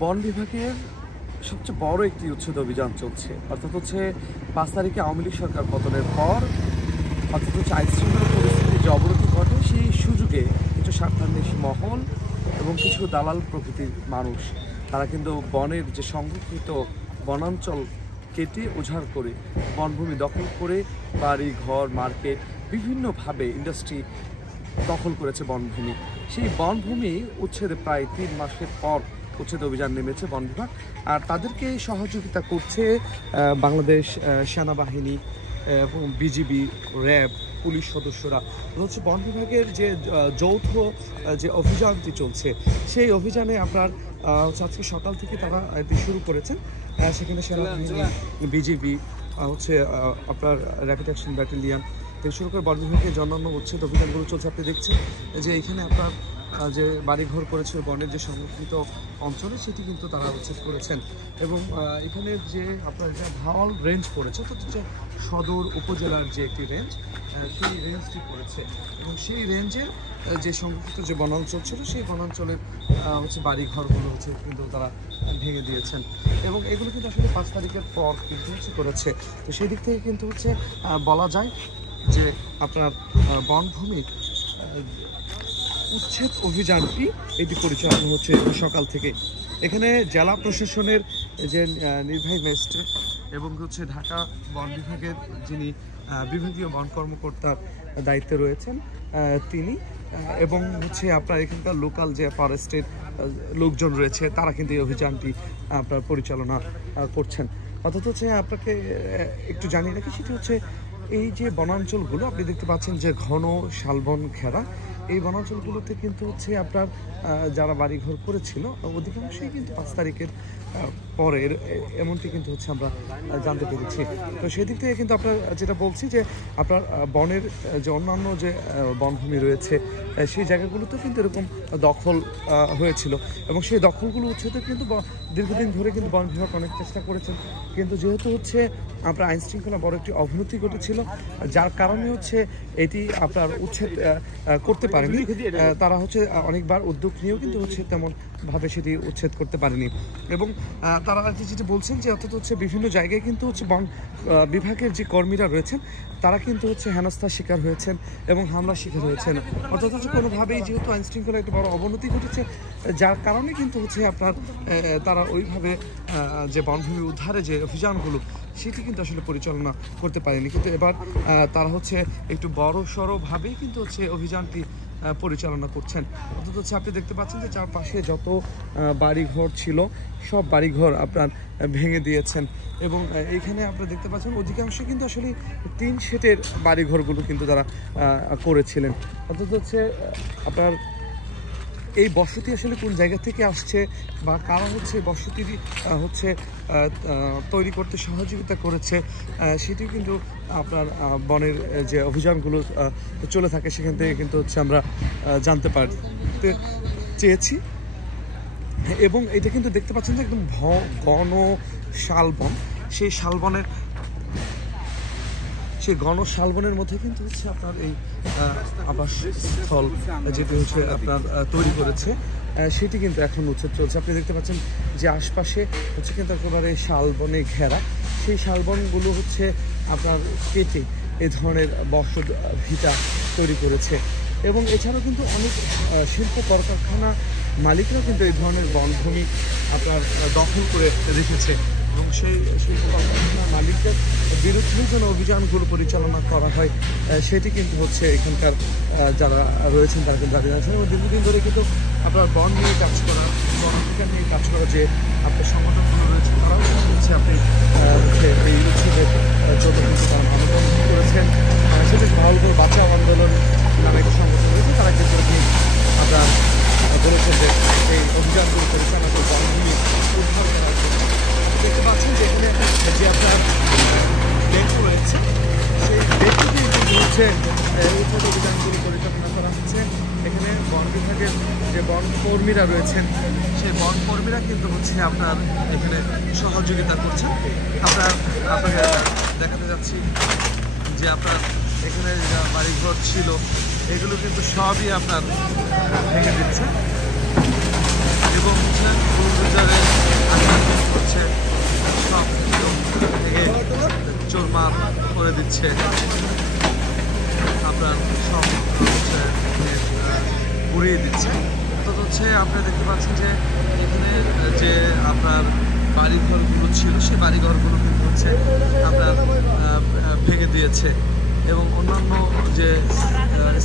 বন বিভাগের সবচেয়ে বড় একটি উচ্ছেদ অভিযান চলছে, অর্থাৎ হচ্ছে 5 তারিখে আওয়ামী লীগ সরকার পতনের পর অর্থাৎ হচ্ছে আইনশৃঙ্খলা পরিস্থিতির যে অবনতি ঘটে সেই সুযোগে কিছু স্বার্থান্বেষী মহল এবং কিছু দালাল প্রকৃতির মানুষ তারা কিন্তু বনের যে সংরক্ষিত বনাঞ্চল কেটে উজাড় করে বনভূমি দখল করে বাড়ি ঘর মার্কেট বিভিন্নভাবে ইন্ডাস্ট্রি দখল করেছে বনভূমি। সেই বনভূমি উচ্ছেদে প্রায় 3 মাসের পর উচ্ছেদ অভিযান নেমেছে বন বিভাগ, আর তাদেরকে সহযোগিতা করছে বাংলাদেশ সেনাবাহিনী এবং বিজিবি, র্যাব, পুলিশ সদস্যরা। হচ্ছে বন বিভাগের যে যৌথ যে অভিযানটি চলছে সেই অভিযানে আপনার আজকে সকাল থেকে তারা শুরু করেছেন। সেখানে সেনাবাহিনী, বিজিবি, হচ্ছে আপনার র্যাপিড অ্যাকশন ব্যাটালিয়ন থেকে শুরু করে বন বিভাগের অন্যান্য উচ্ছেদ অভিযানগুলো চলছে। আপনি দেখছেন যে এখানে আপনার যে বাড়িঘর করেছিল বনের যে সংরক্ষিত অঞ্চলে সেটি কিন্তু তারা উচ্ছেদ করেছেন এবং এখানে যে আপনার যে ভাওয়াল রেঞ্জ পড়েছে অর্থাৎ হচ্ছে সদর উপজেলার যে একটি রেঞ্জ, সেই রেঞ্জটি পড়েছে এবং সেই রেঞ্জের যে সংরক্ষিত যে বনাঞ্চল ছিল সেই বনাঞ্চলের হচ্ছে বাড়িঘরগুলো হচ্ছে কিন্তু তারা ভেঙে দিয়েছেন এবং এগুলো কিন্তু আসলে 5 তারিখের পর কিন্তু হচ্ছে করেছে। তো সেই দিক থেকে কিন্তু হচ্ছে বলা যায় যে আপনার বনভূমি উচ্ছেদ অভিযানটি এটি পরিচালনা হচ্ছে সকাল থেকে। এখানে জেলা প্রশাসনের যে নির্বাহী ম্যাজিস্ট্রেট এবং হচ্ছে ঢাকা বন বিভাগের যিনি বিভাগীয় বন কর্মকর্তার দায়িত্বে রয়েছেন তিনি এবং হচ্ছে আপনার এখানকার লোকাল যে ফরেস্টের লোকজন রয়েছে তারা কিন্তু এই অভিযানটি আপনার পরিচালনা করছেন। অর্থাৎ হচ্ছে আপনাকে একটু জানিয়ে রাখি, সেটি হচ্ছে এই যে বনাঞ্চলগুলো আপনি দেখতে পাচ্ছেন যে ঘন শালবন ঘেরা, এই বনাঞ্চলগুলোতে কিন্তু হচ্ছে আপনার যারা বাড়িঘর করেছিল অধিকাংশই কিন্তু 5 তারিখের পরের এমনটি কিন্তু হচ্ছে আমরা জানতে পেরেছি। তো সেদিক থেকে কিন্তু আপনার যেটা বলছি যে আপনার বনের যে অন্যান্য যে বনভূমি রয়েছে সেই জায়গাগুলোতেও কিন্তু এরকম দখল হয়েছিল এবং সেই দখলগুলো উচ্ছেদের কিন্তু দীর্ঘদিন ধরে কিন্তু বন বিভাগ অনেক চেষ্টা করেছেন, কিন্তু যেহেতু হচ্ছে আপনার আইন শৃঙ্খলা বড় একটি অবনতি ঘটেছিল যার কারণে হচ্ছে এটি আপনার উচ্ছেদ করতে পারেনি। তারা হচ্ছে অনেকবার উদ্যোগ নিয়েও কিন্তু হচ্ছে তেমনভাবে সেটি উচ্ছেদ করতে পারেনি এবং তারা যেটি বলছেন যে অর্থাৎ হচ্ছে বিভিন্ন জায়গায় কিন্তু হচ্ছে বন বিভাগের যে কর্মীরা রয়েছেন তারা কিন্তু হচ্ছে হেনস্থার শিকার হয়েছেন এবং হামলার শিকার হয়েছেন। অর্থাৎ হচ্ছে কোনোভাবেই যেহেতু আইন শৃঙ্খলা একটা বড় অবনতি ঘটেছে যার কারণে কিন্তু হচ্ছে আপনার তারা ওইভাবে যে বনভূমি উদ্ধারে যে অভিযানগুলো সেটি কিন্তু আসলে পরিচালনা করতে পারেনি, কিন্তু এবার তারা হচ্ছে একটু বড় সড়োভাবেই কিন্তু হচ্ছে অভিযানটি পরিচালনা করছেন। অর্থাৎ হচ্ছে আপনি দেখতে পাচ্ছেন যে চারপাশে যত বাড়িঘর ছিল সব বাড়িঘর আপনার ভেঙে দিয়েছেন এবং এইখানে আপনারা দেখতে পাচ্ছেন অধিকাংশ কিন্তু আসলে 3 সেটের বাড়িঘরগুলো কিন্তু তারা করেছিলেন। অর্থাৎ হচ্ছে আপনার এই বসতি আসলে কোন জায়গা থেকে আসছে বা কারা হচ্ছে বসতির হচ্ছে তৈরি করতে সহযোগিতা করেছে সেটিও কিন্তু আপনার বনের যে অভিযানগুলো চলে থাকে সেখান থেকে কিন্তু হচ্ছে আমরা জানতে পারতে চেয়েছি এবং এটা কিন্তু দেখতে পাচ্ছেন যে একদম ঘন শালবন, সেই শালবনের সেই ঘন শালবনের মধ্যে কিন্তু হচ্ছে আপনার এই আবাসস্থল যেটি হচ্ছে আপনার তৈরি করেছে সেটি কিন্তু এখন উচ্ছেদ চলছে। আপনি দেখতে পাচ্ছেন যে আশপাশে হচ্ছে কিন্তু একেবারে শালবনে ঘেরা, সেই শালবনগুলো হচ্ছে আপনার কেটে এই ধরনের বসত ভিটা তৈরি করেছে এবং এছাড়াও কিন্তু অনেক শিল্প কলকারখানা মালিকরাও কিন্তু এই ধরনের বনভূমি আপনার দখল করে রেখেছে এবং সেই শিল্প কলকারখানা মালিকদের বিরুদ্ধে যেন অভিযানগুলো পরিচালনা করা হয় সেটি কিন্তু হচ্ছে এখানকার যারা রয়েছেন তারা কিন্তু দাবি জানাচ্ছেন এবং দীর্ঘদিন ধরে কিন্তু আপনার বন নিয়ে কাজ করা, বন অধিকার নিয়ে কাজ করা যে আপনার সংগঠনগুলো রয়েছে তারাও হচ্ছে আপনি এই উৎসবের জন্য কিন্তু তারা আন্দোলন করেছেন। সেটা ভাওয়ালপুর বাঁচাও আন্দোলন নামে একটি সংগঠন রয়েছে, তারা কিন্তু আপনার বলেছেন যে এই অভিযানগুলো পরিচালনা করে বনভূমি উদ্ধার করার জন্য। দেখতে পাচ্ছেন যে এখানে যে আপনার ব্যাংক রয়েছে সেই ব্যাংকটি কিন্তু হচ্ছে উচ্ছেদ অভিযানগুলো পরিচালনা করা হচ্ছে। এখানে বন বিভাগের যে বন কর্মীরা রয়েছেন সেই বন কর্মীরা কিন্তু হচ্ছে আপনার এখানে সহযোগিতা করছেন। আপনাকে দেখাতে যাচ্ছি যে আপনার এখানে বাড়িঘর ছিল এগুলো কিন্তু সবই আপনার ভেঙে দিচ্ছে এবং হচ্ছে হচ্ছে আপনার সব হচ্ছে পুড়িয়ে দিচ্ছে। তো হচ্ছে আপনি দেখতে পাচ্ছেন যে এখানে যে আপনার বাড়িঘরগুলো ছিল সেই বাড়িঘরগুলো কিন্তু হচ্ছে আপনার ভেঙে দিয়েছে এবং অন্যান্য যে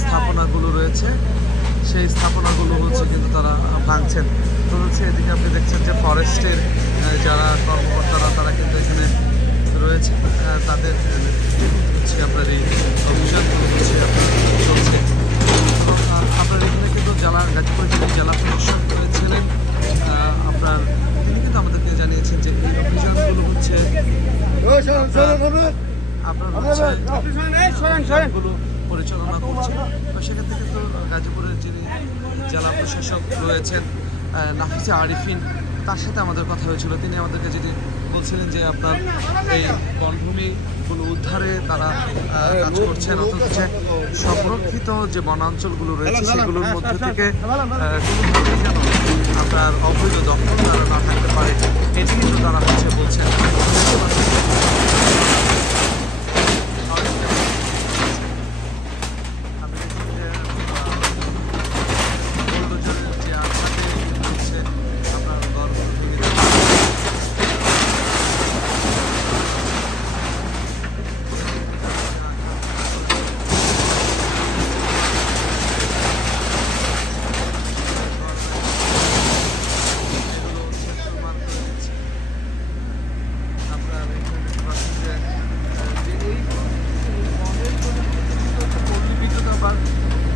স্থাপনাগুলো রয়েছে সেই স্থাপনাগুলো হচ্ছে কিন্তু তারা ভাঙছেন। তো হচ্ছে এদিকে আপনি দেখছেন যে ফরেস্টের যারা কর্মকর্তারা তারা কিন্তু এখানে রয়েছে, তাদের হচ্ছে আপনার এই অভিযানগুলো হচ্ছে আপনার চলছে। আপনার এখানে কিন্তু গাজীপুর জেলা প্রশাসক ছিলেন আপনার, তিনি কিন্তু আমাদেরকে জানিয়েছেন যে এই অভিযানগুলো হচ্ছে আপনার পরিচালনা করছেন। তো সেক্ষেত্রে কিন্তু গাজীপুরের যিনি জেলা প্রশাসক রয়েছেন নাফিসা আরিফিন, তার সাথে আমাদের কথা হয়েছিল। তিনি আমাদেরকে যেটি বলছিলেন যে আপনার এই বনভূমিগুলো উদ্ধারে তারা কাজ করছেন, অথচ সংরক্ষিত যে বনাঞ্চলগুলো রয়েছে সেগুলোর মধ্যে থেকে কোনোভাবেই যেন আপনার অবৈধ দখল তারা না থাকতে পারে, এটি কিন্তু তারা হচ্ছে বলছেন।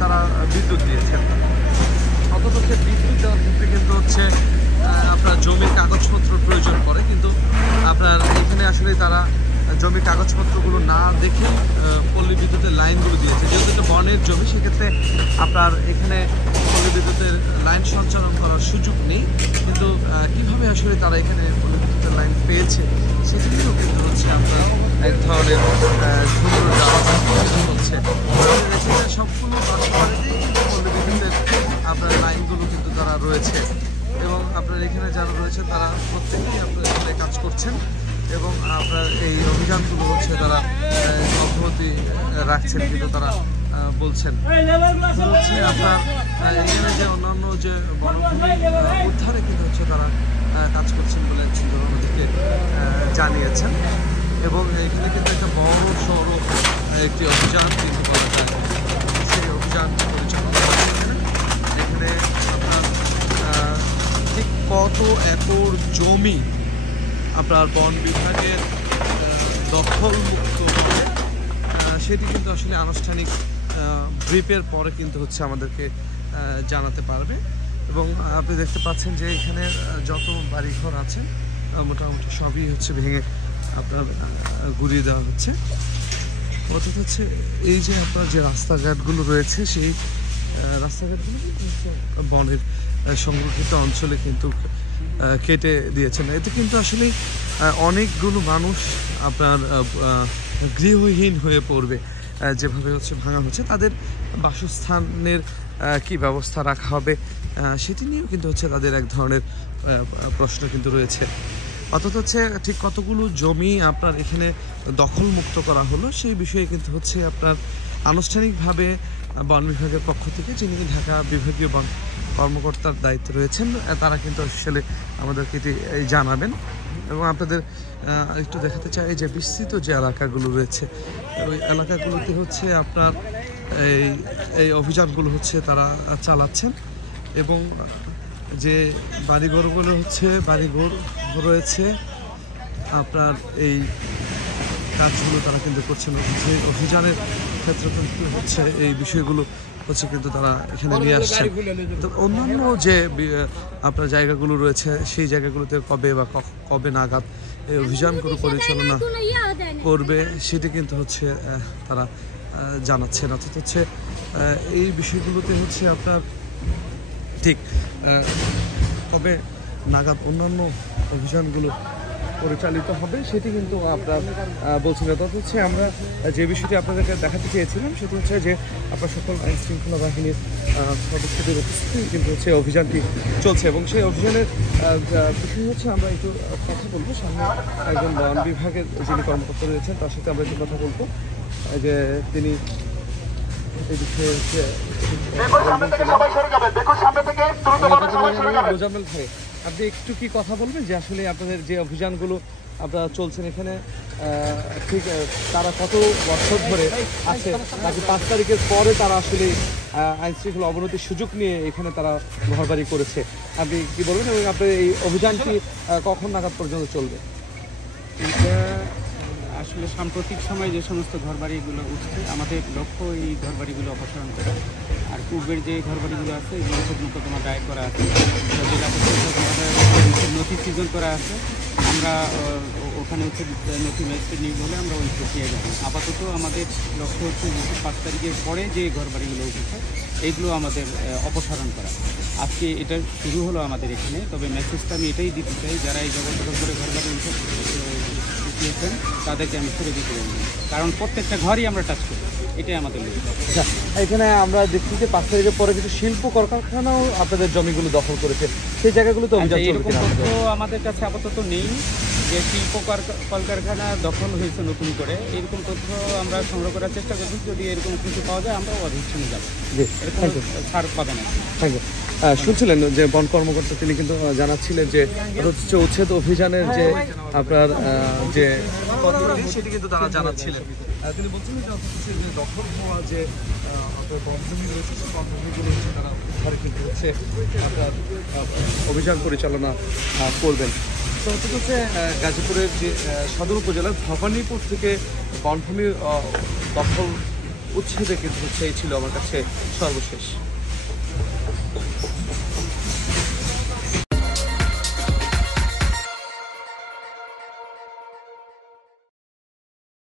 তারা বিদ্যুৎ দিয়েছেন, অথচ বিদ্যুৎ দেওয়ার ক্ষেত্রে কিন্তু হচ্ছে আপনার জমির কাগজপত্র প্রয়োজন পড়ে, কিন্তু আপনার এখানে আসলে তারা জমির কাগজপত্রগুলো না দেখে পল্লী বিদ্যুতের লাইনগুলো দিয়েছে। যেহেতু এটা বনের জমি, সেক্ষেত্রে আপনার এখানে পল্লী বিদ্যুতের লাইন সঞ্চালন করার সুযোগ নেই, কিন্তু কীভাবে আসলে তারা এখানে পল্লী বিদ্যুতের লাইন পেয়েছে সেটিও কিন্তু হচ্ছে আপনার এক ধরনের সুন্দর হচ্ছে। সবগুলো বাসাবাড়িতেই কিন্তু পল্লী বিদ্যুতের আপনার লাইনগুলো কিন্তু তারা রয়েছে এবং আপনার এখানে যারা রয়েছে তারা প্রত্যেকেই আপনার এখানে কাজ করছেন এবং আপনার এই অভিযানগুলো হচ্ছে তারা অব্যাহতি রাখছেন, কিন্তু তারা বলছেন হচ্ছে আপনার এখানে যে অন্যান্য যে বনভূমি উদ্ধারে কিন্তু হচ্ছে তারা কাজ করছেন বলে কিন্তু আমাদেরকে জানিয়েছেন এবং এখানে কিন্তু একটা বড় সড় একটি অভিযান কিন্তু করা যায়। সেই অভিযান পরিচালনা করছেন এখানে আপনার ঠিক কত একর জমি আপনার বন বিভাগের দখলমুক্ত হবে সেটি কিন্তু আসলে আনুষ্ঠানিক ব্রিফের পরে কিন্তু হচ্ছে আমাদেরকে জানাতে পারবে। এবং আপনি দেখতে পাচ্ছেন যে এখানে যত বাড়িঘর আছে মোটামুটি সবই হচ্ছে ভেঙে আপনার গুড়িয়ে দেওয়া হচ্ছে। অর্থাৎ হচ্ছে এই যে আপনার যে রাস্তাঘাটগুলো রয়েছে সেই রাস্তাঘাটগুলো কিন্তু বনের সংরক্ষিত অঞ্চলে কিন্তু কেটে দিয়েছেন। এতে কিন্তু আসলে অনেকগুলো মানুষ আপনার গৃহহীন হয়ে পড়বে, যেভাবে হচ্ছে ভাঙা হচ্ছে। তাদের বাসস্থানের কি ব্যবস্থা রাখা হবে সেটি নিয়েও কিন্তু হচ্ছে তাদের এক ধরনের প্রশ্ন কিন্তু রয়েছে। অর্থাৎ হচ্ছে ঠিক কতগুলো জমি আপনার এখানে দখলমুক্ত করা হলো সেই বিষয়ে কিন্তু হচ্ছে আপনার আনুষ্ঠানিকভাবে বন বিভাগের পক্ষ থেকে, যিনি ঢাকা বিভাগীয় বন কর্মকর্তার দায়িত্বে রয়েছেন, তারা কিন্তু আসলে আমাদেরকে এটি জানাবেন। এবং আপনাদের একটু দেখাতে চাই যে বিস্তৃত যে এলাকাগুলো রয়েছে ওই এলাকাগুলোতে হচ্ছে আপনার এই অভিযানগুলো হচ্ছে তারা চালাচ্ছেন এবং যে বাড়িঘরগুলো হচ্ছে বাড়িঘর রয়েছে আপনার এই কাজগুলো তারা কিন্তু করছেন। যে অভিযানের ক্ষেত্রে কিন্তু হচ্ছে এই বিষয়গুলো হচ্ছে কিন্তু তারা এখানে নিয়ে আসছেন। তো অন্যান্য যে আপনার জায়গাগুলো রয়েছে সেই জায়গাগুলোতে কবে বা কবে নাগাদ এই অভিযানগুলো পরিচালনা করবে সেটি কিন্তু হচ্ছে তারা জানাচ্ছেন। অর্থাৎ হচ্ছে এই বিষয়গুলোতে হচ্ছে আপনার ঠিক কবে নাগাদ অন্যান্য অভিযানগুলো পরিচালিত হবে সেটি কিন্তু আপনার বলছেন। অর্থাৎ হচ্ছে আমরা যে বিষয়টি আপনাদেরকে দেখাতে চেয়েছিলাম সেটি হচ্ছে যে আপনার সকল আইন শৃঙ্খলা বাহিনীর সদস্যদের উপস্থিতি কিন্তু হচ্ছে অভিযানটি চলছে এবং সেই অভিযানের বিষয় হচ্ছে আমরা একটু কথা বলবো। সামনে একজন বন বিভাগের যিনি কর্মকর্তা রয়েছেন তার সাথে আমরা একটু কথা বলবো। যে তিনি এদিকে মোজাম্মেল ভাই, আপনি একটু কি কথা বলবেন যে আসলে আপনাদের যে অভিযানগুলো আপনারা চলছেন এখানে ঠিক তারা কত বছর ধরে আছে, নাকি 5 তারিখের পরে তারা আসলে আইন শৃঙ্খলা অবনতির সুযোগ নিয়ে এখানে তারা ঘরবাড়ি করেছে, আপনি কি বলবেন এবং আপনার এই অভিযানটি কখন নাগাদ পর্যন্ত চলবে? এটা আসলে সাম্প্রতিক সময়ে যে সমস্ত ঘরবাড়িগুলো উঠছে, আমাদের লক্ষ্য এই ঘরবাড়িগুলো অপসারণ করা। আর পূর্বের যে ঘরবাড়িগুলো আছে এগুলো হচ্ছে মোকদ্দমা দায়ের করা আছে, জেলা পরিষদের নথি সৃজন করা আছে। আমরা ওখানে হচ্ছে নথি ম্যাজিস্ট্রেট নিয়োগ হলে আমরা ওই প্রক্রিয়ায় যাবো। আপাতত আমাদের লক্ষ্য হচ্ছে যে 5 তারিখের পরে যে ঘরবাড়িগুলো উঠেছে এইগুলো আমাদের অপসারণ করা। আজকে এটা শুরু হলো আমাদের এখানে, তবে মেসেজটা আমি এটাই দিতে চাই, যারা এই জবরদখল করে ঘরবাড়ি উঠিয়েছেন তাদেরকে আমি ছেড়ে দিতে পারি, কারণ প্রত্যেকটা ঘরই আমরা টাচ করি, এটাই আমাদের লক্ষ্য। আচ্ছা, এখানে আমরা দেখছি যে 5 তারিখের পরে কিছু শিল্প কলকারখানাও আপনাদের জমিগুলো দখল করেছে, সেই জায়গাগুলো তো এরকম তথ্য আমাদের কাছে আপাতত নেই যে শিল্প কলকারখানা দখল হয়েছে নতুন করে, এরকম তথ্য আমরা সংগ্রহ করার চেষ্টা করছি। যদি এরকম কিছু পাওয়া যায় আমরা অধিবেশনে যাবো, এরকম ছাড় পাবে না। Thank you. শুনছিলেন যে বন কর্মকর্তা তিনি কিন্তু জানাচ্ছিলেন যে উচ্ছেদ অভিযানের যে আপনার যে সেটি কিন্তু তারা জানাচ্ছিলেন। তিনি বলছিলেন যে দখল হওয়া যে আপনার বনভূমি রয়েছে সেই বনভূমিগুলো হচ্ছে তারা উদ্ধারে কিন্তু হচ্ছে আপনার অভিযান পরিচালনা করবেন। তো হচ্ছে গাজীপুরের যে সদর উপজেলার ভবানীপুর থেকে বনভূমি দখল উচ্ছেদে কিন্তু হচ্ছে এই ছিল আমার কাছে সর্বশেষ।